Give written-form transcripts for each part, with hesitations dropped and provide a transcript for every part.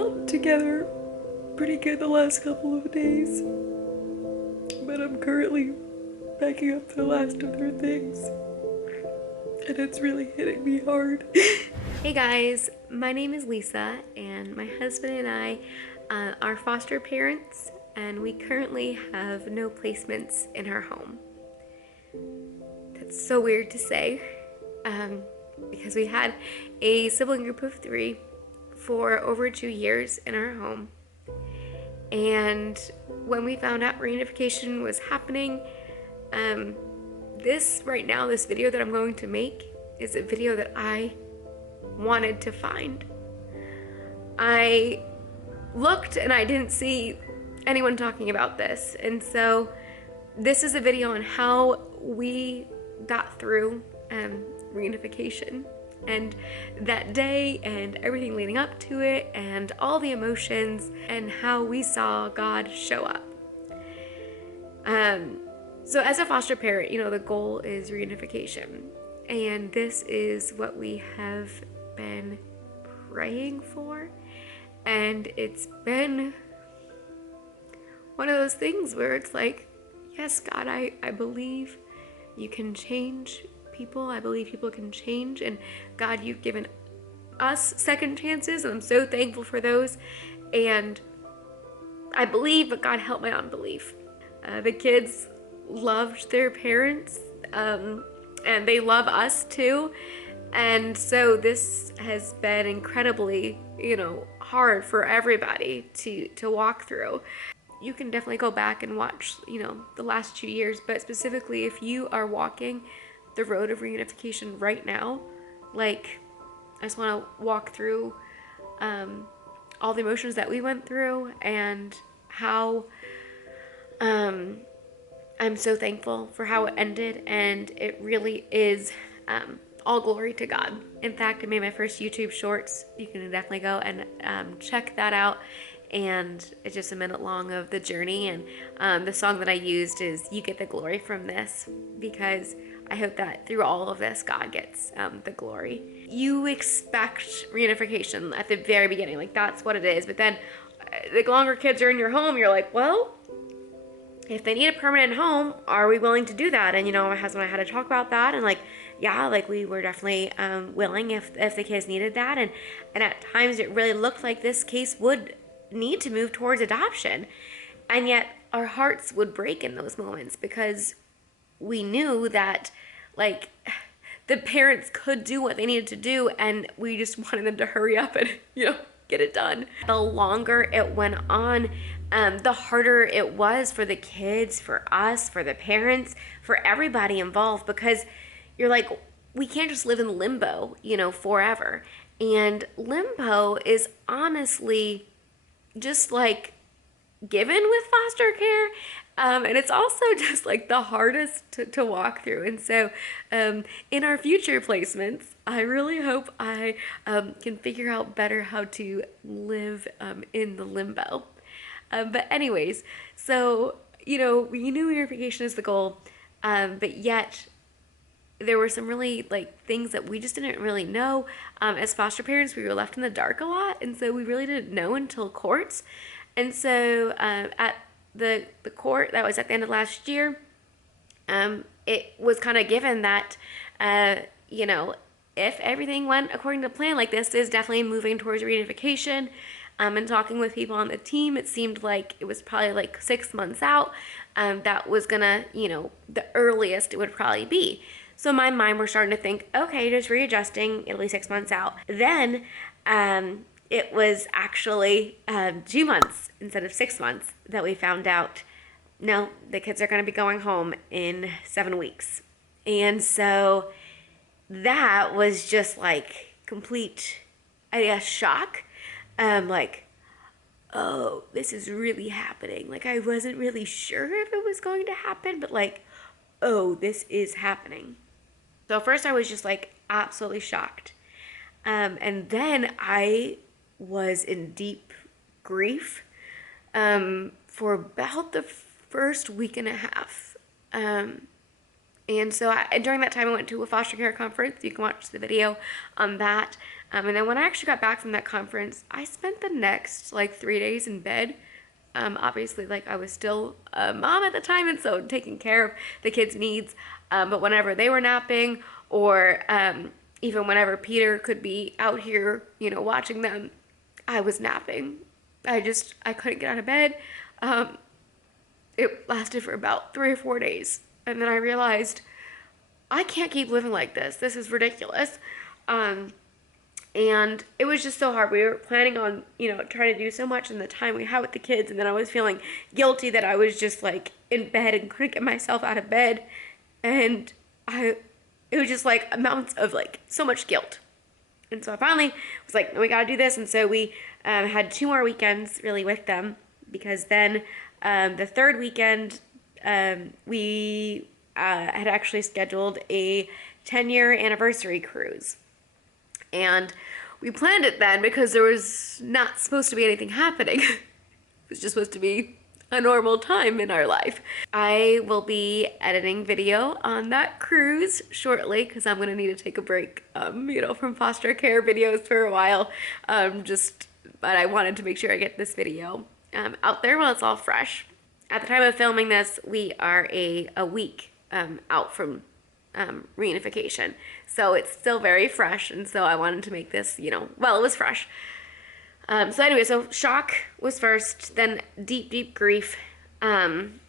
felt together pretty good the last couple of days, but I'm currently backing up to the last of their things, and it's really hitting me hard. Hey guys, my name is Lisa, and my husband and I are foster parents, and we currently have no placements in our home. That's so weird to say, because we had a sibling group of 3 for over 2 years in our home. And when we found out reunification was happening, this video that I'm going to make is a video that I wanted to find. I looked and I didn't see anyone talking about this, and so this is a video on how we got through reunification and that day and everything leading up to it and all the emotions and how we saw God show up. So as a foster parent, the goal is reunification, and this is what we have been praying for, and it's been one of those things where it's like, yes, God, I believe you can change people. I believe people can change, and God, you've given us second chances, and I'm so thankful for those, and I believe, but God, help my unbelief. The kids loved their parents, and they love us too. And so this has been incredibly, hard for everybody to walk through. You can definitely go back and watch, the last 2 years, but specifically if you are walking the road of reunification right now, I just want to walk through all the emotions that we went through and how I'm so thankful for how it ended, and it really is all glory to God. In fact, I made my first YouTube shorts. You can definitely go and check that out, and it's just a minute long of the journey, and the song that I used is "You Get the Glory from This," because I hope that through all of this, God gets the glory. You expect reunification at the very beginning, that's what it is, but then the longer kids are in your home, you're like, well, if they need a permanent home, are we willing to do that? And my husband and I had to talk about that, and we were definitely willing if the kids needed that, and at times it really looked like this case would need to move towards adoption, and yet our hearts would break in those moments because we knew that the parents could do what they needed to do, and we just wanted them to hurry up and get it done. The longer it went on, the harder it was for the kids, for us, for the parents, for everybody involved, because you're like, we can't just live in limbo, forever. And limbo is honestly just given with foster care. And it's also just the hardest to walk through. And so in our future placements, I really hope I can figure out better how to live in the limbo. But anyways, so, we knew reunification is the goal, but yet there were some really things that we just didn't really know. As foster parents, we were left in the dark a lot, and so we really didn't know until courts. And so at the court that was at the end of last year, it was kind of given that, if everything went according to plan, this is definitely moving towards reunification. And talking with people on the team, it seemed like it was probably 6 months out. That was gonna, the earliest it would probably be. So my mind was starting to think, okay, just readjusting, it'll be 6 months out. Then it was actually 2 months instead of 6 months that we found out, no, the kids are gonna be going home in 7 weeks. And so that was just complete, I guess, shock. Oh, this is really happening. I wasn't really sure if it was going to happen, but oh, this is happening. So at first I was just absolutely shocked. And then I was in deep grief for about the first week and a half. And so during that time I went to a foster care conference. You can watch the video on that. And then when I actually got back from that conference, I spent the next like 3 days in bed. Obviously, like I was still a mom at the time, and so taking care of the kids' needs. But whenever they were napping, or even whenever Peter could be out here, watching them, I was napping. I couldn't get out of bed. It lasted for about 3 or 4 days. And then I realized I can't keep living like this. This is ridiculous. And it was just so hard. We were planning on, trying to do so much in the time we had with the kids. And then I was feeling guilty that I was just like in bed and couldn't get myself out of bed. And it was just like amounts of like so much guilt. And so I finally was like, no, we gotta do this. And so we had 2 more weekends really with them, because then the third weekend we had actually scheduled a 10-year anniversary cruise. And we planned it then because there was not supposed to be anything happening. It was just supposed to be a normal time in our life. I will be editing video on that cruise shortly, because I'm gonna need to take a break, from foster care videos for a while. But I wanted to make sure I get this video out there while it's all fresh. At the time of filming this, we are a week out from reunification. So it's still very fresh, and so I wanted to make this, well, it was fresh. So anyway, so shock was first, then deep grief. And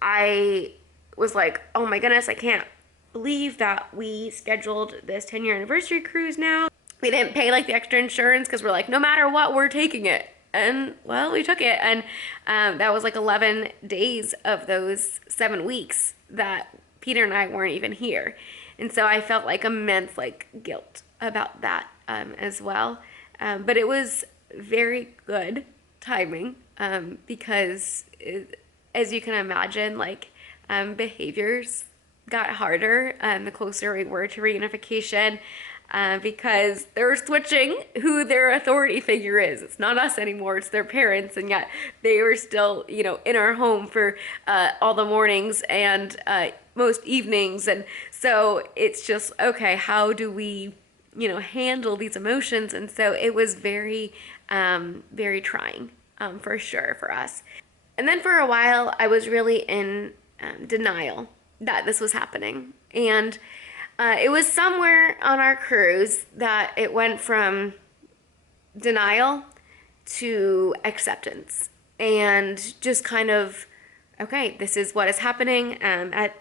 I was like, oh my goodness, I can't believe that we scheduled this 10-year anniversary cruise now. We didn't pay like the extra insurance because we're like, no matter what, we're taking it. And well, we took it. And that was like 11 days of those 7 weeks that Peter and I weren't even here. And so I felt like immense like guilt about that as well. But it was very good timing because as you can imagine, like behaviors got harder the closer we were to reunification, because they're switching who their authority figure is. It's not us anymore, it's their parents, and yet they were still, in our home for all the mornings and most evenings. And so it's just, okay, how do we handle these emotions? And so it was very, very trying, for sure, for us. And then for a while, I was really in denial that this was happening. And it was somewhere on our cruise that it went from denial to acceptance, and just kind of, okay, this is what is happening.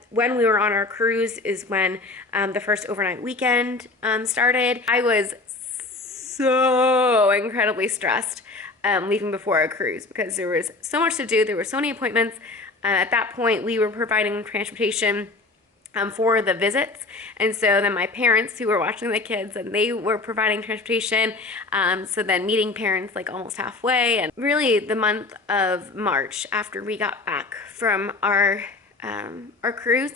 When we were on our cruise is when the first overnight weekend started. I was so incredibly stressed leaving before our cruise, because there was so much to do. There were so many appointments. At that point, we were providing transportation for the visits, and so then my parents who were watching the kids, and they were providing transportation, so then meeting parents like almost halfway. And really the month of March, after we got back from our cruise,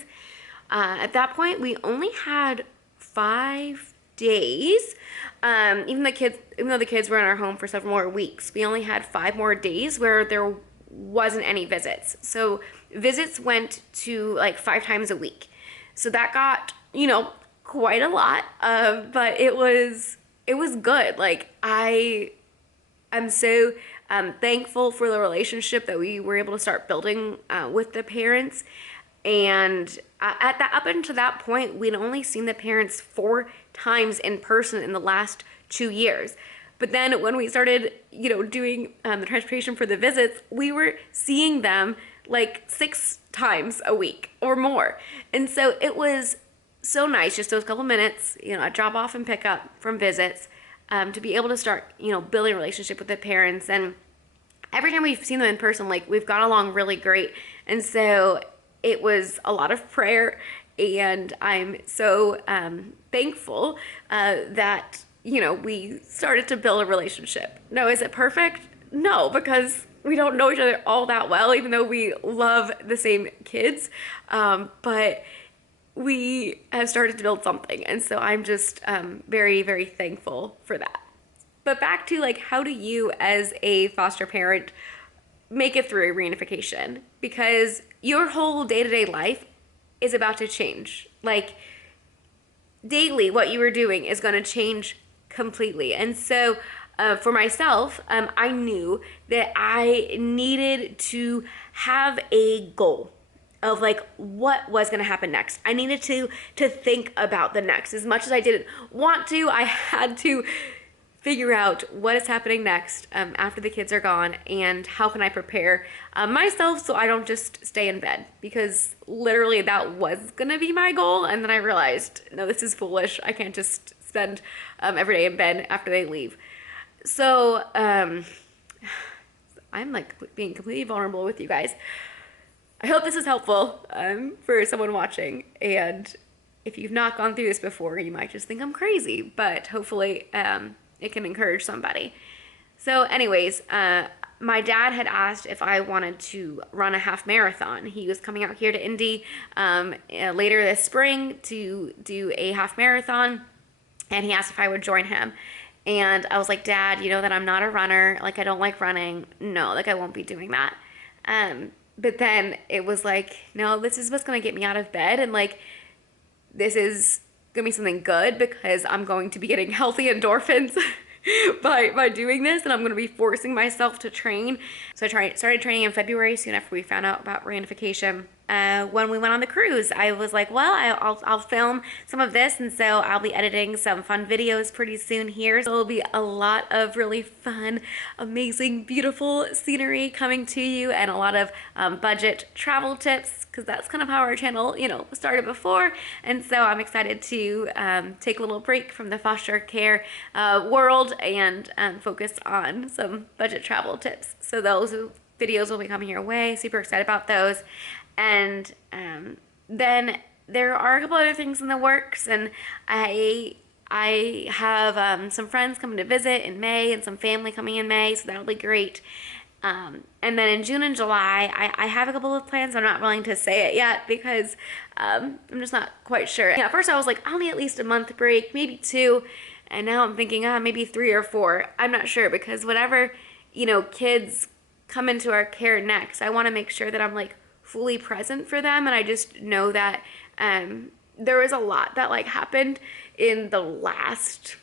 at that point we only had 5 days. Even though the kids were in our home for several more weeks, we only had 5 more days where there wasn't any visits. So visits went to like 5 times a week. So that got, quite a lot, but it was good. Like I'm so thankful for the relationship that we were able to start building with the parents. And up until that point, we'd only seen the parents 4 times in person in the last 2 years. But then when we started, doing the transportation for the visits, we were seeing them like 6 times a week or more. And so it was so nice, just those couple minutes, a drop off and pick up from visits, to be able to start, building a relationship with the parents. And every time we've seen them in person, like we've got along really great. And so it was a lot of prayer, and I'm so thankful that, we started to build a relationship. Now, is it perfect? No, because we don't know each other all that well, even though we love the same kids. But we have started to build something. And so I'm just very, very thankful for that. But back to like, how do you as a foster parent make it through reunification? Because your whole day-to-day life is about to change. Like daily, what you were doing is going to change completely. And so for myself, I knew that I needed to have a goal of like what was going to happen next. I needed to think about the next. As much as I didn't want to, I had to figure out what is happening next after the kids are gone, and how can I prepare myself so I don't just stay in bed, because literally that was gonna be my goal, and then I realized, no, this is foolish. I can't just spend every day in bed after they leave. So I'm like being completely vulnerable with you guys. I hope this is helpful for someone watching, and if you've not gone through this before, you might just think I'm crazy, but hopefully it can encourage somebody. So anyways, my dad had asked if I wanted to run a half marathon. He was coming out here to Indy later this spring to do a half marathon, and he asked if I would join him. And I was like, Dad, you know that I'm not a runner. Like, I don't like running. No, like I won't be doing that. But then it was like, no, this is what's going to get me out of bed. And like, this is going to be something good, because I'm going to be getting healthy endorphins by doing this, and I'm going to be forcing myself to train. So I started training in February, soon after we found out about reunification. When we went on the cruise, I was like, well, I'll film some of this, and so I'll be editing some fun videos pretty soon here. So it'll be a lot of really fun, amazing, beautiful scenery coming to you, and a lot of budget travel tips, because that's kind of how our channel, you know, started before. And so I'm excited to take a little break from the foster care world and focus on some budget travel tips. So those videos will be coming your way. Super excited about those. And then there are a couple other things in the works, and I have some friends coming to visit in May, and some family coming in May, so that'll be great. And then in June and July, I have a couple of plans. I'm not willing to say it yet, because I'm just not quite sure. Yeah, at first I was like, I'll need at least a month break, maybe 2, and now I'm thinking, maybe 3 or 4. I'm not sure, because whenever, you know, kids come into our care next, I want to make sure that I'm like fully present for them. And I just know that there was a lot that like happened in the last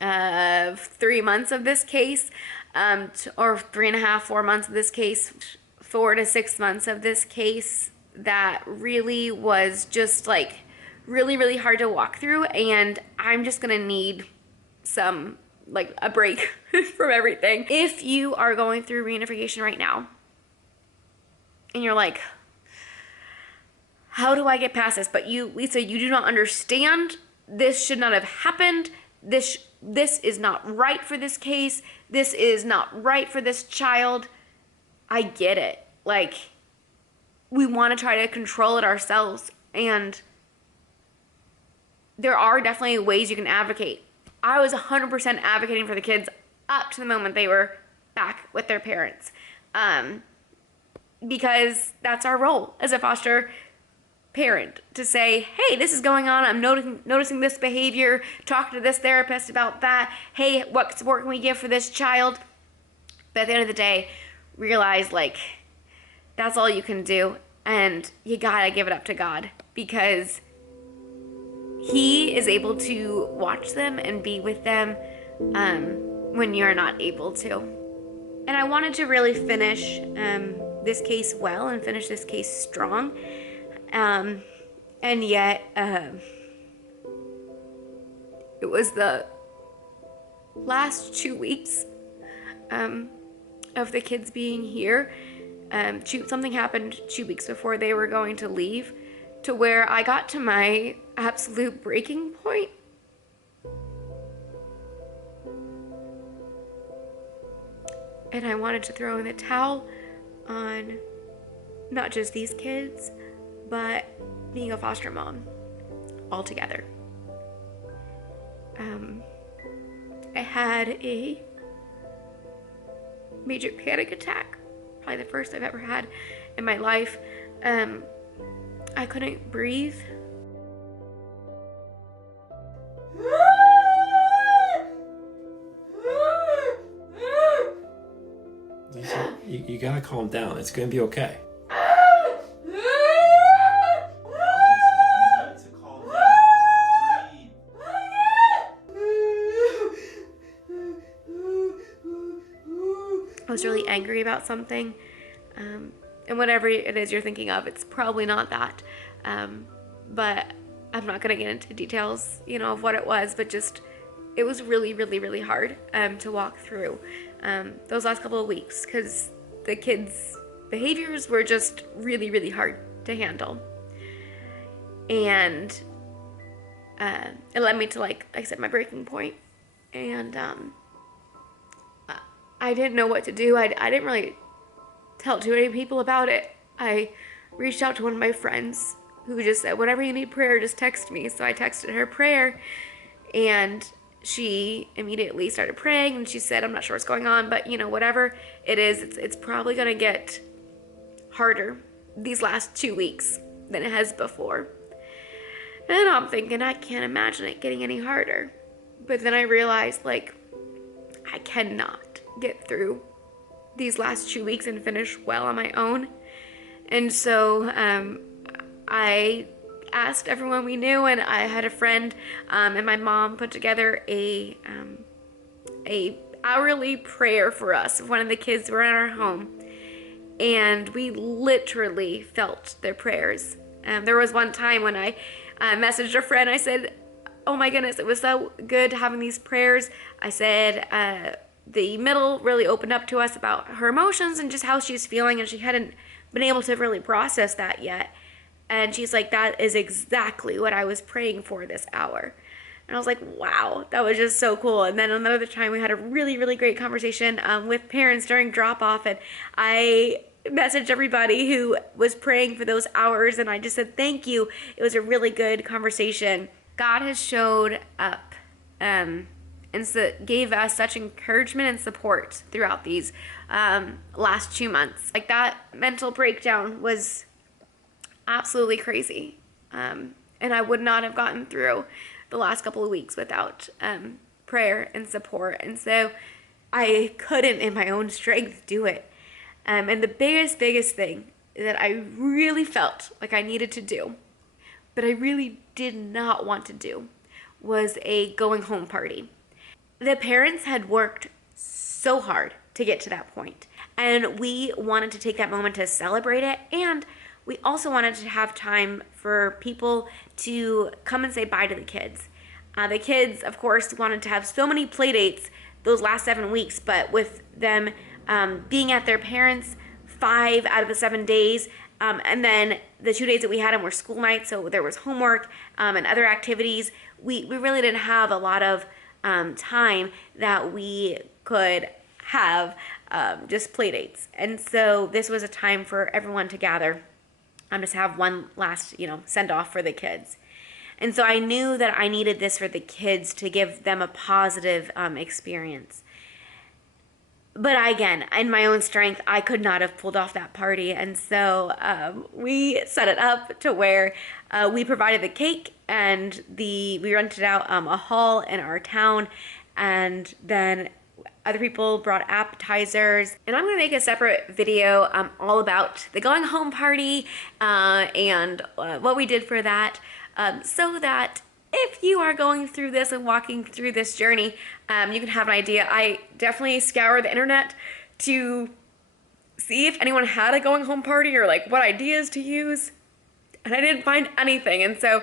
3 months of this case, or 3.5, 4 months of this case, 4 to 6 months of this case, that really was just like really, really hard to walk through. And I'm just gonna need some, like, a break from everything. If you are going through reunification right now, and you're like, how do I get past this? But you, Lisa, you do not understand. This should not have happened. This is not right for this case. This is not right for this child. I get it. Like, we want to try to control it ourselves, and there are definitely ways you can advocate. I was 100% advocating for the kids up to the moment they were back with their parents. Because that's our role as a foster parent, to say, hey, this is going on. I'm noticing this behavior. Talk to this therapist about that. Hey, what support can we give for this child? But at the end of the day, realize, like, that's all you can do. And you gotta give it up to God, because He is able to watch them and be with them when you're not able to. And I wanted to really finish this case well, and finish this case strong. And yet, it was the last 2 weeks of the kids being here. Something happened 2 weeks before they were going to leave, to where I got to my absolute breaking point. And I wanted to throw in the towel on not just these kids, but being a foster mom altogether. I had a major panic attack, probably the first I've ever had in my life. I couldn't breathe. Lisa, you gotta calm down. It's gonna be okay. I was really angry about something. And whatever it is you're thinking of, it's probably not that. But I'm not going to get into details, of what it was, but just, it was really, really, really hard to walk through those last couple of weeks, because the kids' behaviors were just really, really hard to handle. And it led me to, like I said, my breaking point. And I didn't know what to do. I didn't really tell too many people about it. I reached out to one of my friends who just said, whenever you need prayer, just text me. So I texted her prayer, and she immediately started praying, and she said, I'm not sure what's going on, but whatever it is, it's probably gonna get harder these last 2 weeks than it has before. And I'm thinking, I can't imagine it getting any harder. But then I realized, like, I cannot get through these last 2 weeks and finish well on my own. And so I asked everyone we knew, and I had a friend and my mom put together a hourly prayer for us. One of the kids were in our home, and we literally felt their prayers. There was one time when I messaged a friend. I said, oh my goodness, it was so good having these prayers. I said the middle really opened up to us about her emotions and just how she's feeling, and she hadn't been able to really process that yet. And she's like, that is exactly what I was praying for this hour. And I was like, wow, that was just so cool. And then another time we had a really, really great conversation with parents during drop-off, and I messaged everybody who was praying for those hours, and I just said thank you. It was a really good conversation. God has showed up and so gave us such encouragement and support throughout these last 2 months. Like, that mental breakdown was absolutely crazy. And I would not have gotten through the last couple of weeks without prayer and support. And so I couldn't in my own strength do it. And the biggest thing that I really felt like I needed to do, but I really did not want to do, was a going home party. The parents had worked so hard to get to that point, and we wanted to take that moment to celebrate it, and we also wanted to have time for people to come and say bye to the kids. The kids, of course, wanted to have so many play dates those last 7 weeks, but with them being at their parents' 5 out of the 7 days, and then the 2 days that we had them were school nights, so there was homework and other activities. We really didn't have a lot of time that we could have just play dates. And so this was a time for everyone to gather, just have one last, send off for the kids. And so I knew that I needed this for the kids to give them a positive experience. But again, in my own strength, I could not have pulled off that party. And so we set it up to where we provided the cake, and we rented out a hall in our town, and then other people brought appetizers. And I'm gonna make a separate video all about the going home party and what we did for that, so that if you are going through this and walking through this journey, you can have an idea. I definitely scoured the internet to see if anyone had a going home party or like what ideas to use, and I didn't find anything. And so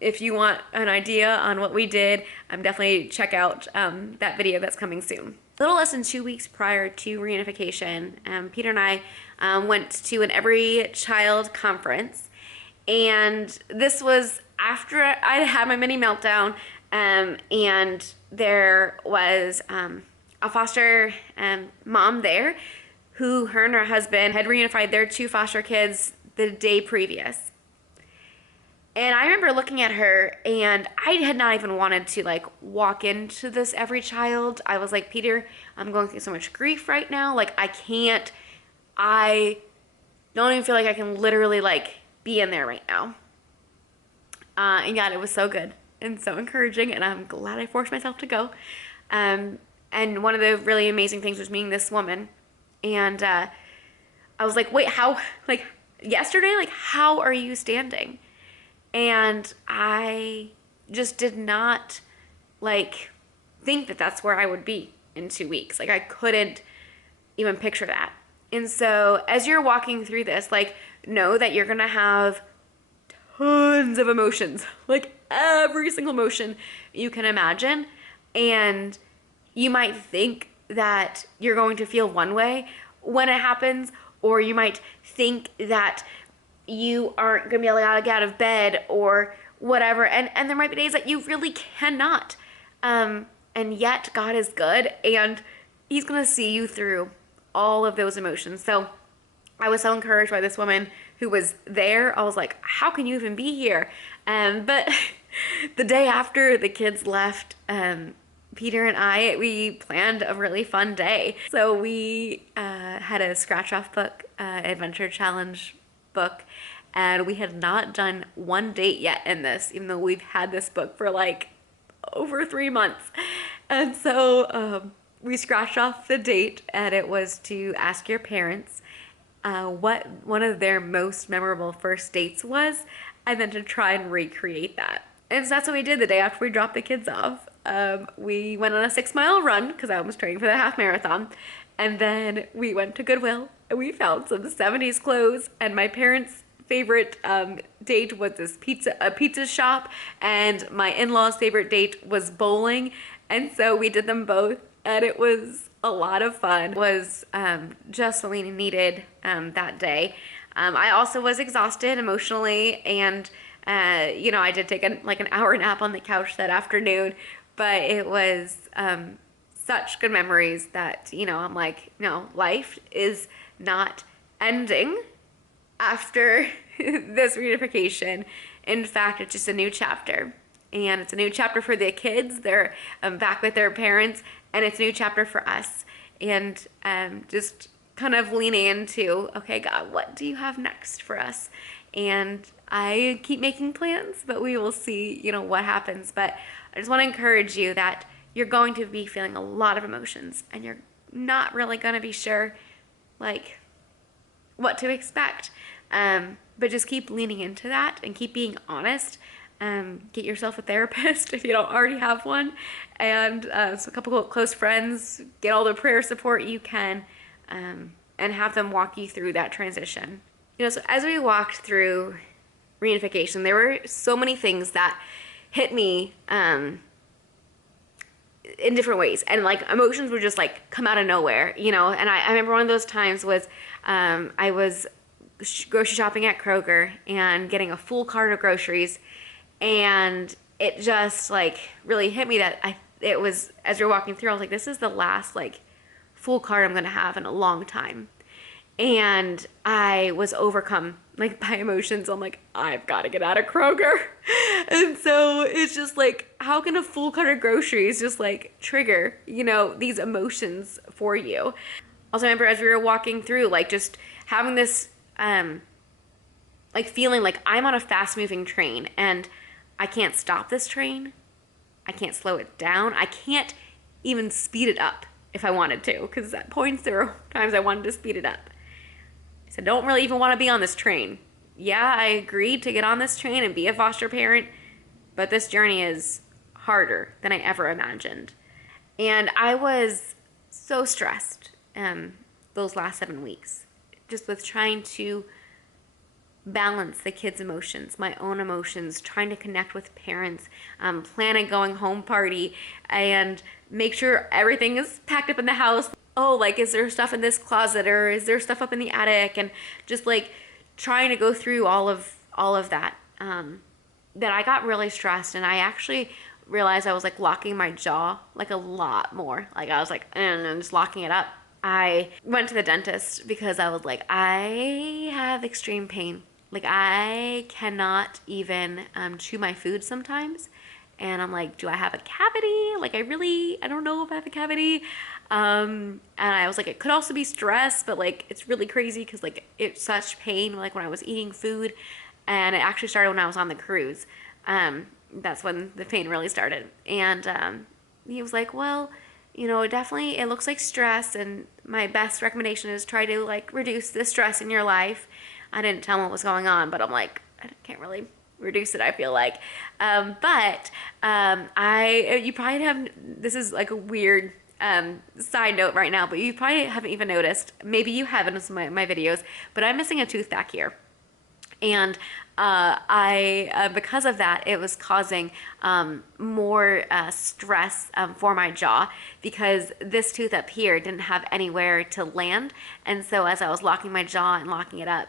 if you want an idea on what we did, definitely check out that video that's coming soon. A little less than 2 weeks prior to reunification, Peter and I went to an Every Child conference, and this was after I had my mini meltdown, and there was a foster mom there who, her and her husband had reunified their 2 foster kids the day previous. And I remember looking at her, and I had not even wanted to like walk into this Every Child. I was like, Peter, I'm going through so much grief right now. Like, I don't even feel like I can literally like be in there right now. And yeah, it was so good and so encouraging, and I'm glad I forced myself to go. And one of the really amazing things was meeting this woman, and I was like, wait, how, like yesterday, like how are you standing? And I just did not like think that that's where I would be in 2 weeks. Like, I couldn't even picture that. And so as you're walking through this, like, know that you're gonna have tons of emotions, like every single emotion you can imagine. And you might think that you're going to feel one way when it happens, or you might think that you aren't gonna be able to get out of bed or whatever. And there might be days that you really cannot. And yet God is good, and He's gonna see you through all of those emotions. So I was so encouraged by this woman who was there. I was like, how can you even be here? But the day after the kids left, Peter and we planned a really fun day. So we had a scratch off book, adventure challenge book, and we had not done one date yet in this, even though we've had this book for like over 3 months. And so we scratched off the date, and it was to ask your parents what one of their most memorable first dates was, and then to try and recreate that. And so that's what we did the day after we dropped the kids off. We went on a 6-mile run because I was training for the half marathon. And then we went to Goodwill and we found some 70s clothes. And my parents' favorite date was this pizza shop. And my in-laws' favorite date was bowling. And so we did them both. And it was a lot of fun. It was just what we needed that day. I also was exhausted emotionally, and I did take an hour nap on the couch that afternoon, but it was such good memories that, I'm like, no, life is not ending after this reunification. In fact, it's just a new chapter. And it's a new chapter for the kids. They're back with their parents, and it's a new chapter for us. And just kind of leaning into, okay, God, what do you have next for us? And I keep making plans, but we will see, what happens. But I just want to encourage you that you're going to be feeling a lot of emotions, and you're not really going to be sure, what to expect. But just keep leaning into that and keep being honest. Get yourself a therapist if you don't already have one, and so a couple of close friends. Get all the prayer support you can, and have them walk you through that transition. So as we walked through reunification, there were so many things that hit me in different ways, and emotions would just come out of nowhere, and I remember one of those times was I was grocery shopping at Kroger and getting a full cart of groceries, and it just really hit me that it was, as we were walking through, I was like, this is the last full cart I'm gonna have in a long time. And I was overcome by emotions. I'm like, I've got to get out of Kroger. And so it's just how can a full cart of groceries just trigger, these emotions for you? Also, I remember as we were walking through, just having this, feeling like I'm on a fast moving train and I can't stop this train. I can't slow it down. I can't even speed it up if I wanted to, because at points there were times I wanted to speed it up. I said, don't really even want to be on this train. Yeah, I agreed to get on this train and be a foster parent, but this journey is harder than I ever imagined. And I was so stressed those last 7 weeks, just with trying to balance the kids' emotions, my own emotions, trying to connect with parents, plan a going home party, and make sure everything is packed up in the house. Oh, is there stuff in this closet, or is there stuff up in the attic? And just trying to go through all of that, that I got really stressed, and I actually realized I was locking my jaw a lot more. I was and just locking it up. I went to the dentist because I was I have extreme pain. I cannot even chew my food sometimes. And I'm do I have a cavity? I don't know if I have a cavity. And I was it could also be stress, but it's really crazy because it's such pain when I was eating food. And it actually started when I was on the cruise. That's when the pain really started. And he was well, definitely it looks like stress, and my best recommendation is try to reduce the stress in your life. I didn't tell him what was going on, but I'm I can't really reduce it, I feel you probably have, this is a weird side note right now, but you probably haven't even noticed. Maybe you haven't in some of my videos, but I'm missing a tooth back here. And because of that, it was causing more stress for my jaw, because this tooth up here didn't have anywhere to land. And so as I was locking my jaw and locking it up,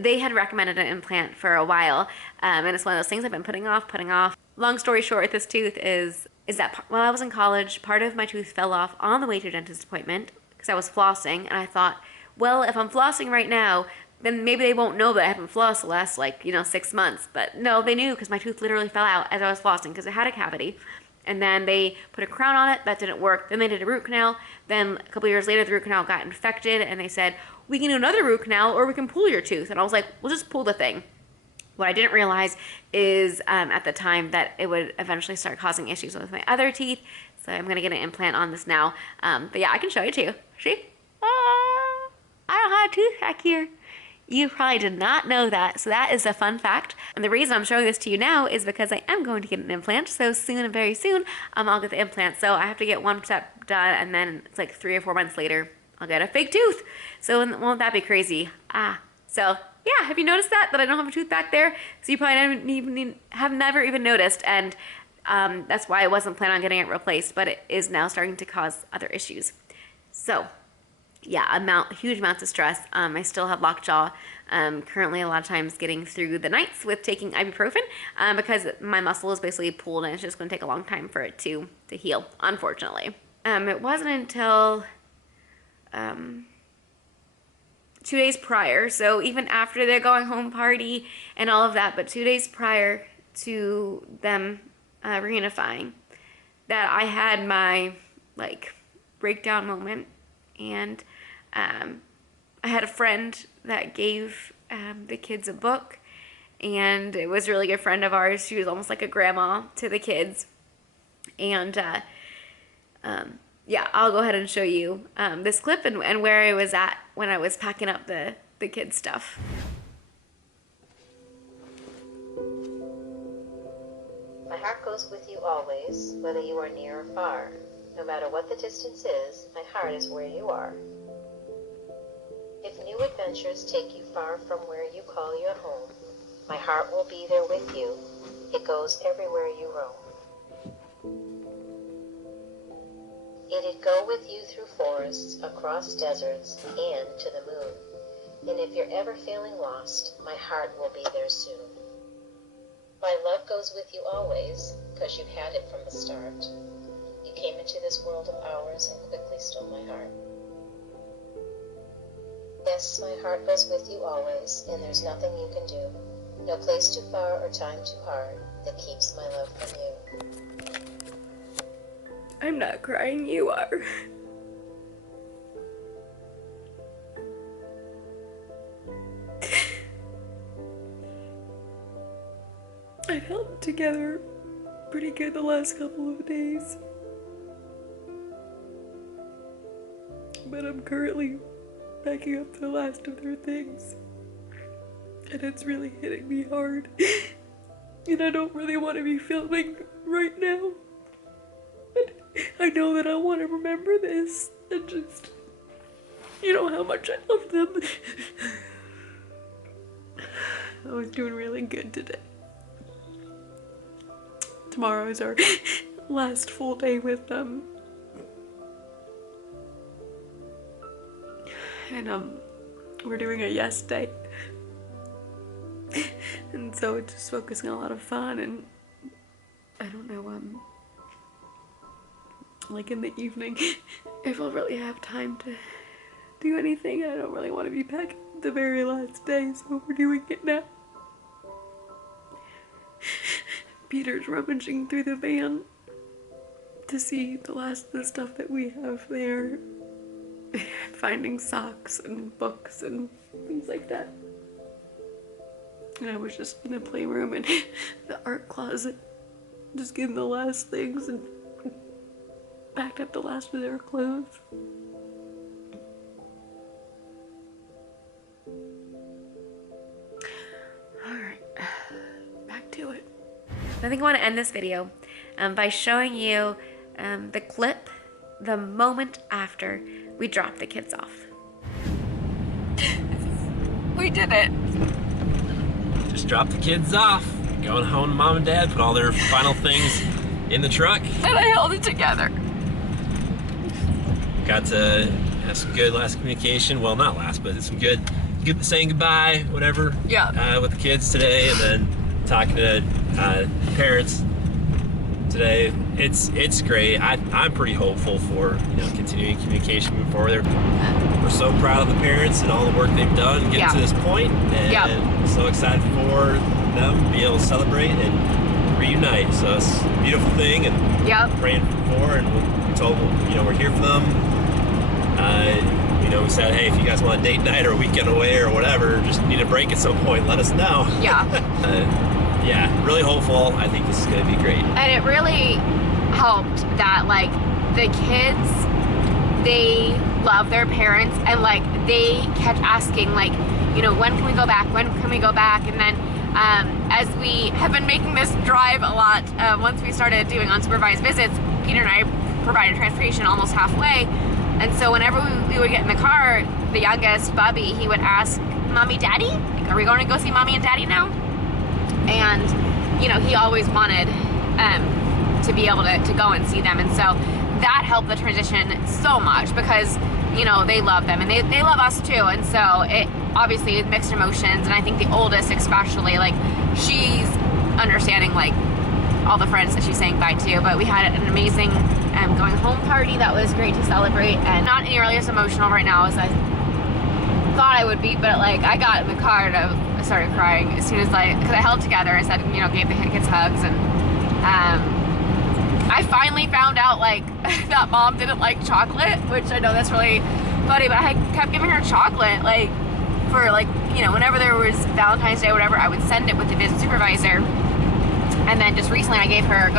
they had recommended an implant for a while. And it's one of those things I've been putting off. Long story short, this tooth is that while I was in college, part of my tooth fell off on the way to a dentist appointment because I was flossing. And I thought, well, if I'm flossing right now, then maybe they won't know that I haven't flossed the last 6 months. But no, they knew, because my tooth literally fell out as I was flossing because it had a cavity. And then they put a crown on it. That didn't work. Then they did a root canal. Then a couple years later, the root canal got infected, and they said, we can do another root canal or we can pull your tooth. And I was like, we'll just pull the thing. What I didn't realize is at the time that it would eventually start causing issues with my other teeth. So I'm going to get an implant on this now. But yeah, I can show you too. See? I don't have a tooth back here. You probably did not know that, so that is a fun fact. And the reason I'm showing this to you now is because I am going to get an implant, so soon and very soon, I'll get the implant. So I have to get one step done, and then it's like 3 or 4 months later, I'll get a fake tooth. So won't that be crazy? So yeah, have you noticed that I don't have a tooth back there? So you probably have never even noticed, and that's why I wasn't planning on getting it replaced, but it is now starting to cause other issues. So yeah, huge amounts of stress. I still have lockjaw. Currently, a lot of times getting through the nights with taking ibuprofen because my muscle is basically pulled, and it's just going to take a long time for it to heal, unfortunately. It wasn't until 2 days prior, so even after their going home party and all of that, but 2 days prior to them reunifying, that I had my breakdown moment. And I had a friend that gave the kids a book, and it was a really good friend of ours. She was almost like a grandma to the kids. And yeah, I'll go ahead and show you this clip and where I was at when I was packing up the kids' stuff. My heart goes with you always, whether you are near or far. No matter what the distance is, my heart is where you are. If new adventures take you far from where you call your home, my heart will be there with you. It goes everywhere you roam. It'd go with you through forests, across deserts, and to the moon. And if you're ever feeling lost, my heart will be there soon. My love goes with you always, 'cause you've had it from the start. You came into this world of ours and quickly stole my heart. Yes, my heart goes with you always, and there's nothing you can do. No place too far or time too hard that keeps my love from you. I'm not crying, you are. I held it together pretty good the last couple of days. But I'm currently packing up the last of their things. And it's really hitting me hard. And I don't really want to be filming right now. But I know that I want to remember this and just, how much I love them. I was doing really good today. Tomorrow is our last full day with them. And we're doing a yes day. And so it's just focusing on a lot of fun, and I don't know, in the evening, if I'll really have time to do anything. I don't really want to be packing the very last day, so we're doing it now. Peter's rummaging through the van to see the last of the stuff that we have there. Finding socks and books and things like that. And I was just in the playroom and the art closet, just getting the last things and packed up the last of their clothes. Alright, back to it. I think I want to end this video by showing you the clip the moment after we dropped the kids off. We did it. Just dropped the kids off, going home to mom and dad, put all their final things in the truck. And I held it together. Got to have some good last communication. Well, not last, but some good saying goodbye, whatever. Yeah. With the kids today, and then talking to parents today. It's great. I'm pretty hopeful for continuing communication moving forward. We're so proud of the parents and all the work they've done getting to this point, and so excited for them to be able to celebrate and reunite. So it's a beautiful thing, and praying for, and we're told we're here for them. We said, hey, if you guys want a date night or a weekend away or whatever, just need a break at some point, let us know. Yeah. Yeah, really hopeful. I think this is going to be great. And it really helped that, like, the kids, they love their parents, and, like, they kept asking, like, when can we go back? When can we go back? And then as we have been making this drive a lot, once we started doing unsupervised visits, Peter and I provided transportation almost halfway. And so whenever we would get in the car, the youngest, Bubby, he would ask, Mommy, Daddy? Like, are we going to go see Mommy and Daddy now? And, he always wanted to be able to go and see them. And so that helped the transition so much because, they love them and they love us too. And so it obviously with mixed emotions. And I think the oldest especially, like, she's understanding, like, all the friends that she's saying bye to. But we had an amazing going home party that was great to celebrate, and not nearly as emotional right now as I thought I would be, but like I got in the car and I started crying as soon as because I held together and said, gave the kids hugs, and I finally found out like that mom didn't like chocolate, which I know that's really funny, but I kept giving her chocolate like for whenever there was Valentine's Day or whatever, I would send it with the visit supervisor. And then just recently I gave her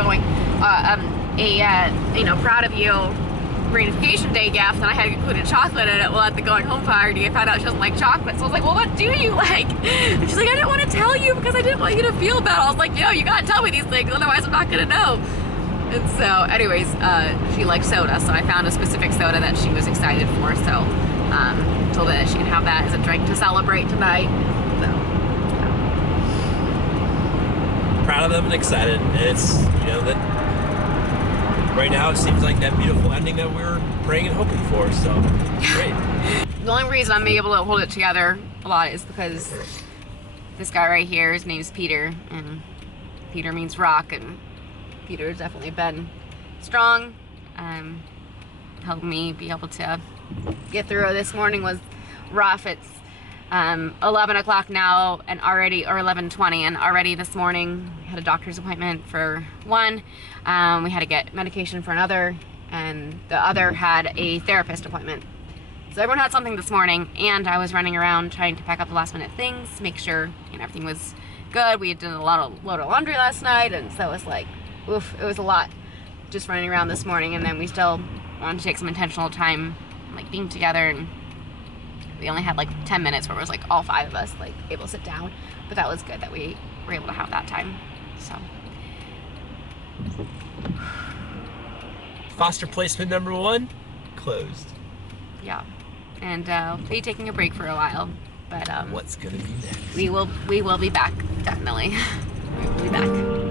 proud of you Reunification Day gift, and I had included chocolate in it. Well, at the going home party, I found out she doesn't like chocolate. So I was like, well, what do you like? And she's like, I didn't want to tell you because I didn't want you to feel bad. I was like, you gotta tell me these things, otherwise I'm not gonna know. And so anyways, she liked soda, so I found a specific soda that she was excited for. So told her that she can have that as a drink to celebrate tonight. So proud of them and excited. And it's that right now it seems like that beautiful ending that we were praying and hoping for. So great. The only reason I'm able to hold it together a lot is because this guy right here, his name's Peter, and Peter means rock, and Peter's definitely been strong, helping me be able to get through. This morning was rough. It's 11 o'clock now, and already, or 11:20, and already this morning we had a doctor's appointment for one. We had to get medication for another, and the other had a therapist appointment. So everyone had something this morning, and I was running around trying to pack up the last minute things, make sure everything was good. We had done a load of laundry last night, and so it was like, oof, it was a lot just running around this morning. And then we still wanted to take some intentional time, like being together, and we only had like 10 minutes where it was like all 5 of us like able to sit down, but that was good that we were able to have that time. So foster placement number 1 closed. Yeah, and we'll be taking a break for a while, but what's gonna be next? we will be back, definitely. We will be back.